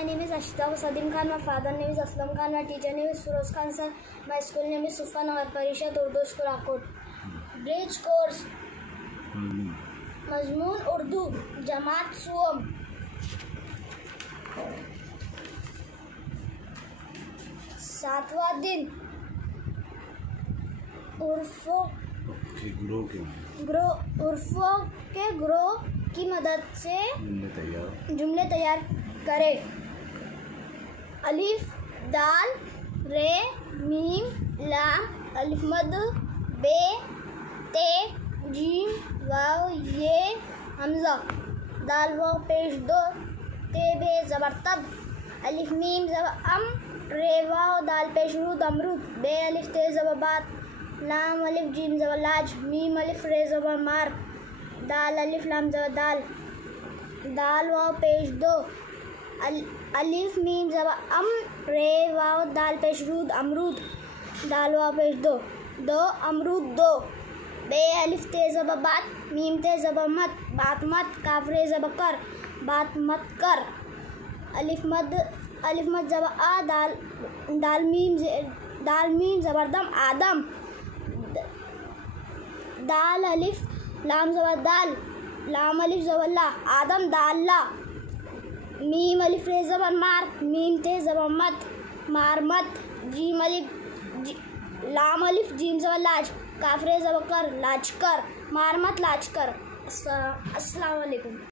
My name is Ashita Sadim Khan. My father name is Aslam Khan. My teacher name is Firoz Khan sir. My school name is Sufa Nagar Parishad Urdu School Akot. Bridge course. मजमून उर्दू जमात सुअम। सातवां दिन उर्फों के ग्रोह की मदद से जुमले तैयार करें। अलिफ दाल रे मीम लाम अलिफ मद बे ते जीम वाव ये हमजा दाल वाव पेश दो ते बे ज़बर तब अलिफ मीम ज़बर अम रे वाव दाल पेश रूद अमरूद बे अलिफ ते ज़बर बात लाम अलिफ जीम ज़बर लाज मीम अलिफ रे ज़बर मार दाल अलिफ लाम ज़बर दाल वाव पेश दो अलिफ मीम ज़बर अम रे वाव दाल पेश रूद अमरूद दाल वाव पेश दो अमरूद दो बे अलिफ ते ज़बर बात मीम ते ज़बर मत बात मत काफ रे ज़बर कर बात मत कर अलिफ मद ज़बर आ दाल मीम ज़बर दम आदम दाल अलिफ लाम ज़बर दाल लाम अलिफ ज़बर ला आदम दाल ला मीम अलिफ रे ज़बर मार मीम ते ज़बर मत मार मत जीम अलिफ लाम अलिफ जीम ज़बर लाज काफ रे ज़बर कर लाज कर मार मत लाज कर। अस्सलाम वालेकुम।